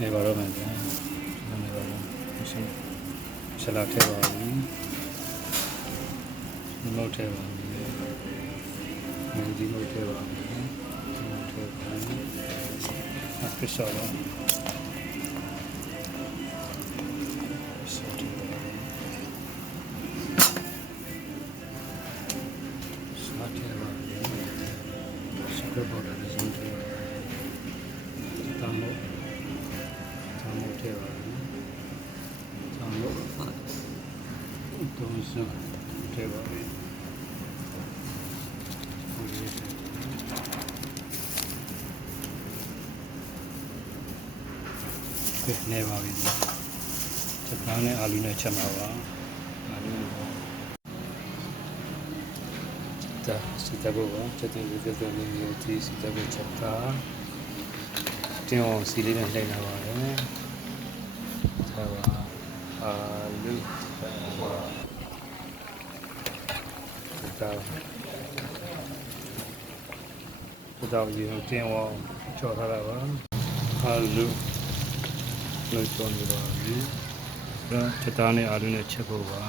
နေပါတော့မယ်ဗျာနေပါတော့ဆလာထဲပါဘူးဒီမုတ်ထဲပါဘူးဒီမုတ်ထဲပါဘူးဒီမုတ်ထဲပါဘူးအပြစ်စောတော့နေပါပြီချက်သားနဲ့အာလူနဲ့ချက်မှာပါအာလူဒါစီတဘောချက်တဲ့ဒီတဲ့လေးဒီစီတဘောချက်သားတင်အောင်စီလေးနဲ့လှည့်လာပါတယ်ဒါပါအာလူဒါရေတင်အောင်ချော်ထားတာပါအာလူလို့ပြောနေပါပြီဒါချက်သားနဲ့အာလူနဲ့ချက်ဖို့ပါ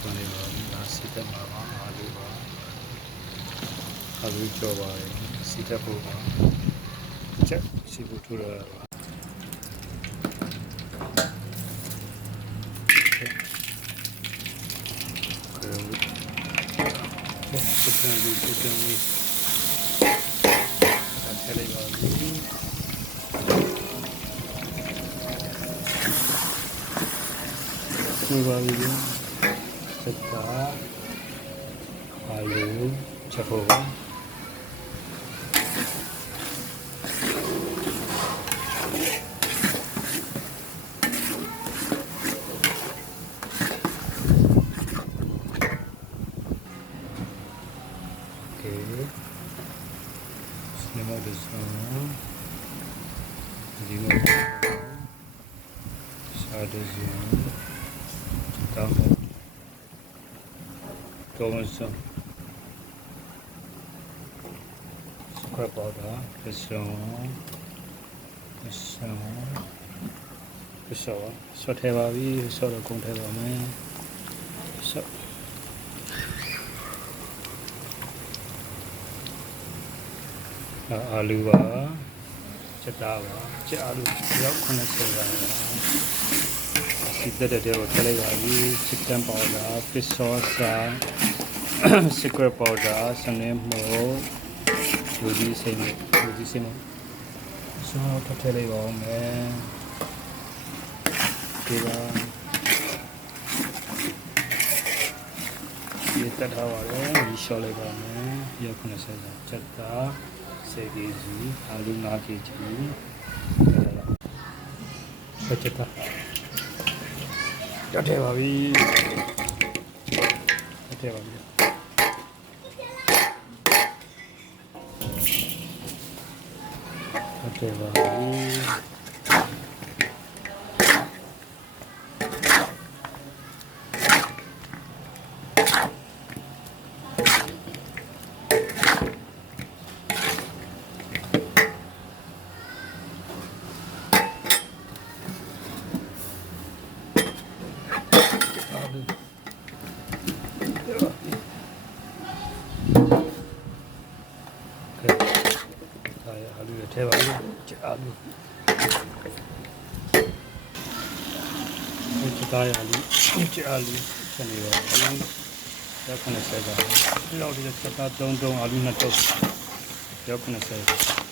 ပြောနေပါပြီဒါစီတက်မှာပါအာလူပါအာလူကြော်ပါတယ်စီတက်ဖို့ပါချက်စီဖို့ထူရတာပါချက်တန်းလေးချက်တန်းလေးဆက်လိုက်ပါပြီဒီပါပြီချက်တာအာလူချက်ဖို့ပါဒီမှာဒီစားဒီမှာစားတဲ့ဇင်းတောင်းတော့စကရပေါ်တာပဆောထဲပါပြီဆောတော့ကုန်ထဲပါမယ်ဆောအာလူပါချက်သားပါချက်အာလူရောက်90ပါစီတက်တဲ့ကိုထည့်လိုက်ပါပြီချစ်တန်ပေါဒါပစ်ဆော့စာစီကရက်ပေါဒါစနေမို့လူကြီးစိမ့်ဆောထည့်လိုက်ပါဦးမယ်ဒီပါဒီတက်ထားပါလေဒီရှော့လိုက်ပါမယ်ရောက်90စာချက်သား10 kg အာလူ5 kg ချက်သားတက်ထဲပါပြီတက်ထဲပါပြီတက်ထဲပါပြီအာလူထဲပါပြီအာလူချက်သားရလူချက်အာလူဆက်နေပါအာလူရောက်90ပါလောက်ဒီချက်သား3အာလူ2ရောက်90